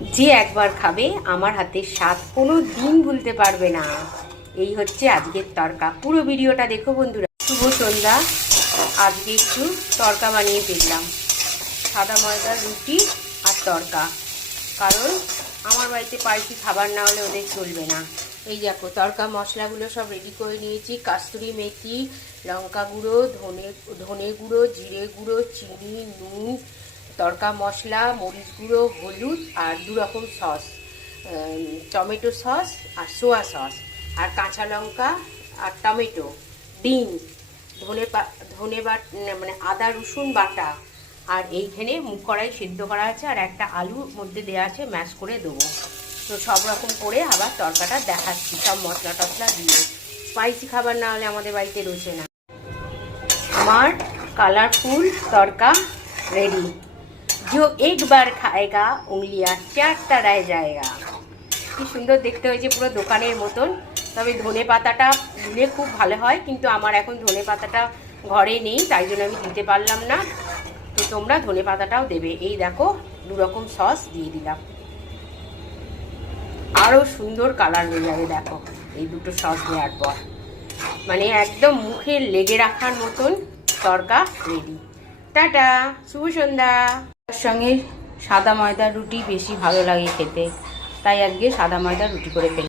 যে একবার খাবে, আমার হাতের স্বাদ কোনো দিন ভুলতে পারবে না। এই হচ্ছে আজকের তরকা। পুরো ভিডিওটা দেখো বন্ধুরা। শুভ সন্ধ্যা। আজকে একটু তরকা বানিয়ে দেখলাম। সাদা ময়দার রুটি আর তরকা। কারণ আমার বাড়িতে পাল্টি খাবার না হলে ওদের চলবে না। এই দেখো, তরকা মশলাগুলো সব রেডি করে নিয়েছি। কাস্তুরি মেথি, লঙ্কা গুঁড়ো, ধনে ধনে গুঁড়ো, জিরে গুঁড়ো, চিনি, নুন তরকা, মশলা, মরিচ গুঁড়ো, হলুদ আর দু রকম সস টমেটো সস আর সোয়া সস আর কাঁচা লঙ্কা আর টমেটো, ডিম, ধনে ধনে বাট মানে আদা, রসুন বাটা আর এইখানে মুখ কড়াই সিদ্ধ করা আছে আর একটা আলুর মধ্যে দেওয়া আছে ম্যাশ করে দেবো। তো সব রকম করে আবার তরকাটা দেখাচ্ছি, সব মশলা টশলা দিয়ে। স্পাইসি খাবার না হলে আমাদের বাড়িতে রয়েছে না। আমার কালারফুল তরকা रेडी जो एक बार खाएगा उंगलियां चाटता रह जाएगा কি সুন্দর দেখতে হয়েছে পুরো দোকানের মতন তবে ধনে পাতাটা দিলে খুব ভালো হয় কিন্তু আমার এখন ধনে পাতাটা ঘরে নেই তাই জন্য আমি দিতে পারলাম না তো তোমরা ধনে পাতাটাও দেবে এই দেখো দু রকম সস দিয়ে দিলাম আরও সুন্দর কালার হয়ে যাবে দেখো এই দুটো সস দেওয়ার পর মানে একদম মুখে লেগে রাখার মতন তরকা রেডি টাটা শুভ সন্ধ্যা তার সঙ্গে সাদা ময়দা রুটি বেশি ভালো লাগে খেতে। তাই আজকে সাদা ময়দা রুটি করে ফেলি